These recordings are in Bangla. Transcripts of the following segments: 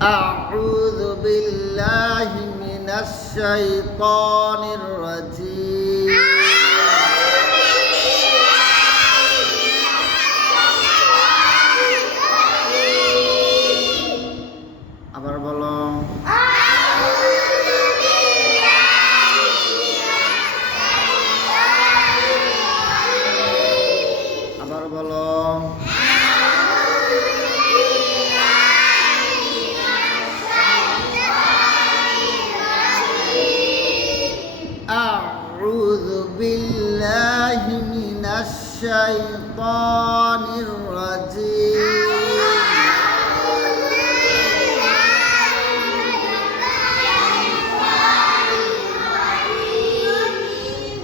أعوذ بالله من الشيطان الرجيم আবার বলো আবার বলো أعوذ بالله من الشيطان الرجيم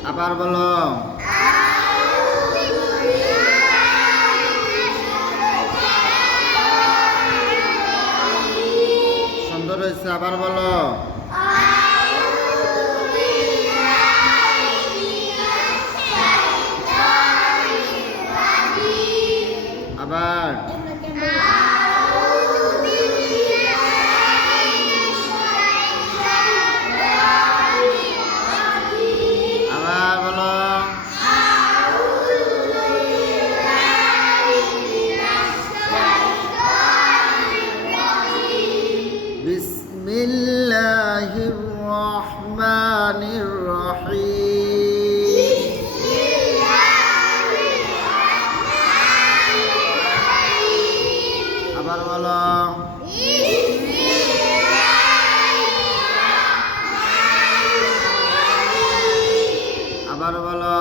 আবার বলো সুন্দর হয়েছে আবার বলো আবার বিসমিল্লাহির রহমানির রহিম আবার বলো আবার বলো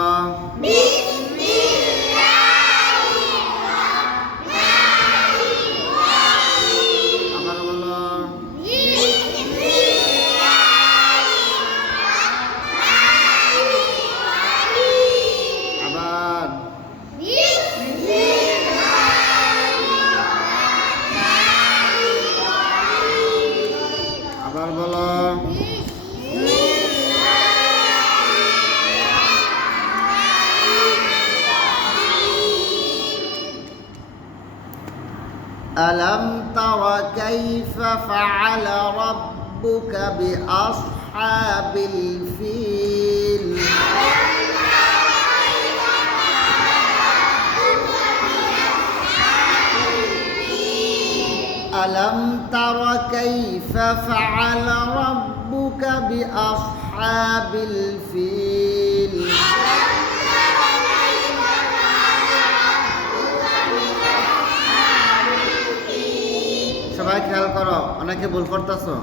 আবার বলো আবার আবার বলো ألم تر كيف فعل ربك بأصحاب الفيل ألم تر كيف فعل ربك بأصحاب الفيل সবাই খেয়াল করো অনেকে ভুল করতেছো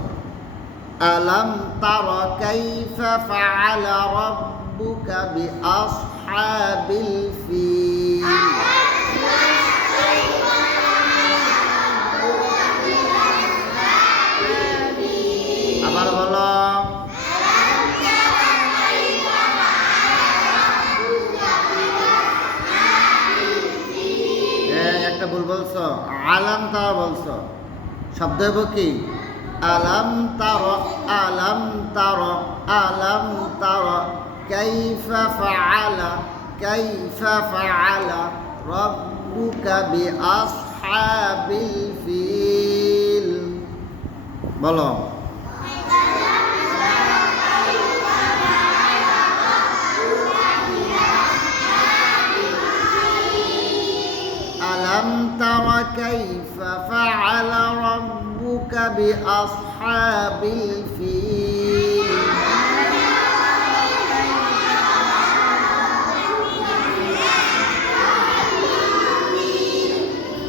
আলাম তারা কাইফা ফাআলা রাব্বুকা বিআসহাবিল ফিল আবার বলো একটা ভুল বলছো আলাম তারা বলছো শব্দ হইব কি আলাম তারা আলাম তারা আলাম তারা কাইফা ফাআলা রাব্বুকা বিআসহাবিল ফিল বলো ألم تر كيف فعل ربك بأصحاب الفيل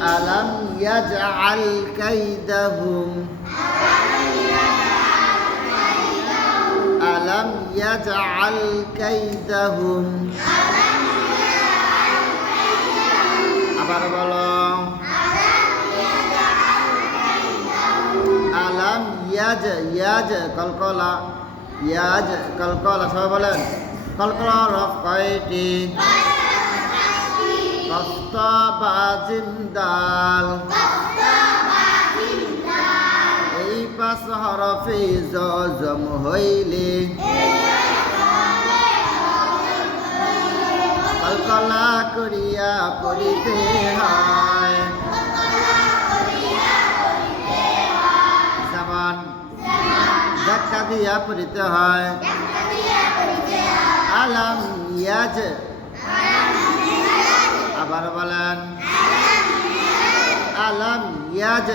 ألم يجعل كيدهم ألم يجعل كيدهم আবার বলো আলাম ইয়াজ কলকলা সবাই বলেন কলকলা রফ কয়টি কষ্ট বা জিন্দাল এই পাঁচ হরফে জম হইলে কলকলা করিয়া পড়িতে হয় দিয়া পড়িতে হয় আলাম ইয়াজ আবার বলেন আলাম ইয়াজ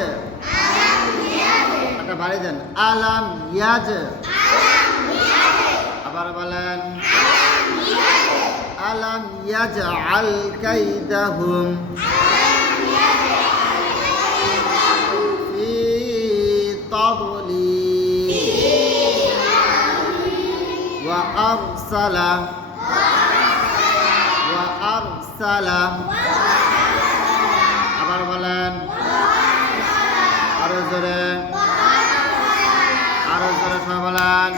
একটা বাড়ি দেন আলাম ইয়াজ আবার বলেন আলাম ইয়াজআল কাইদাহুম ফি তাদলিল ওয়া আরসালা আবার বলেন আরো জোরে সবাই বলেন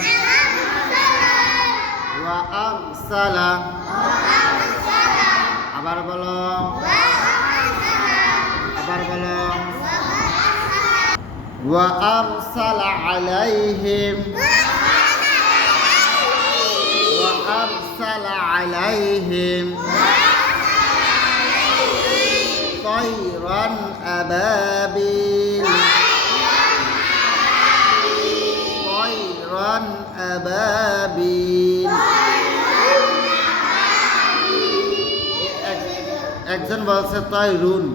ওয়া আরসালা আবার বলো ওয়া আরসালা আলাইহিম طيرا أبابيل একজন বলছে তয়রুন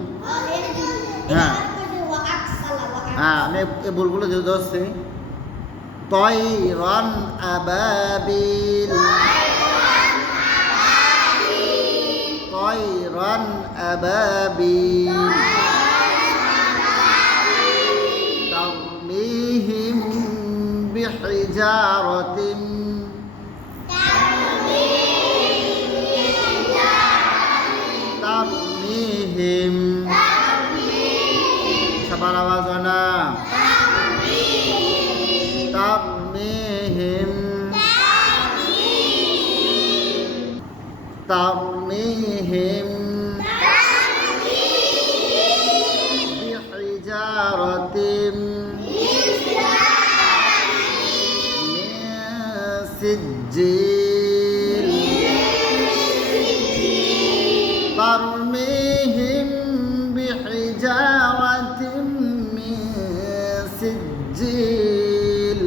হ্যাঁ আমি এই ভুলগুলো যে ধরছি তয়রন আবাবিল ترميهم بحجارة সবার আওয়াজ না ترميهم بحجارة من سجيل ترميهم بحجارة من سجيل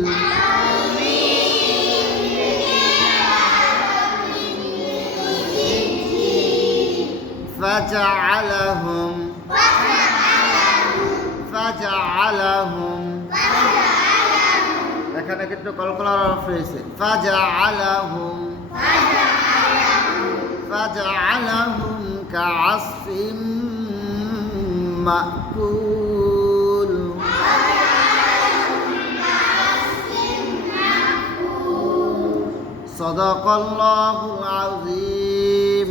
فجعلهم এখানে কিন্তু কলকলার অর্থ হয়েছে فجعلهم كعصف مأكول صدق الله العظيم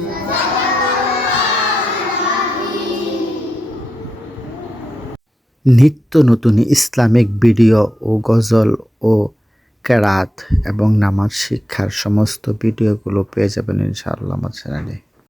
নিত্য নতুন ইসলামিক ভিডিও ও গজল ও কেরাত এবং নামাজ শিক্ষার সমস্ত ভিডিওগুলো পেয়ে যাবেন ইনশাআল্লাহ আমার চ্যানেলে।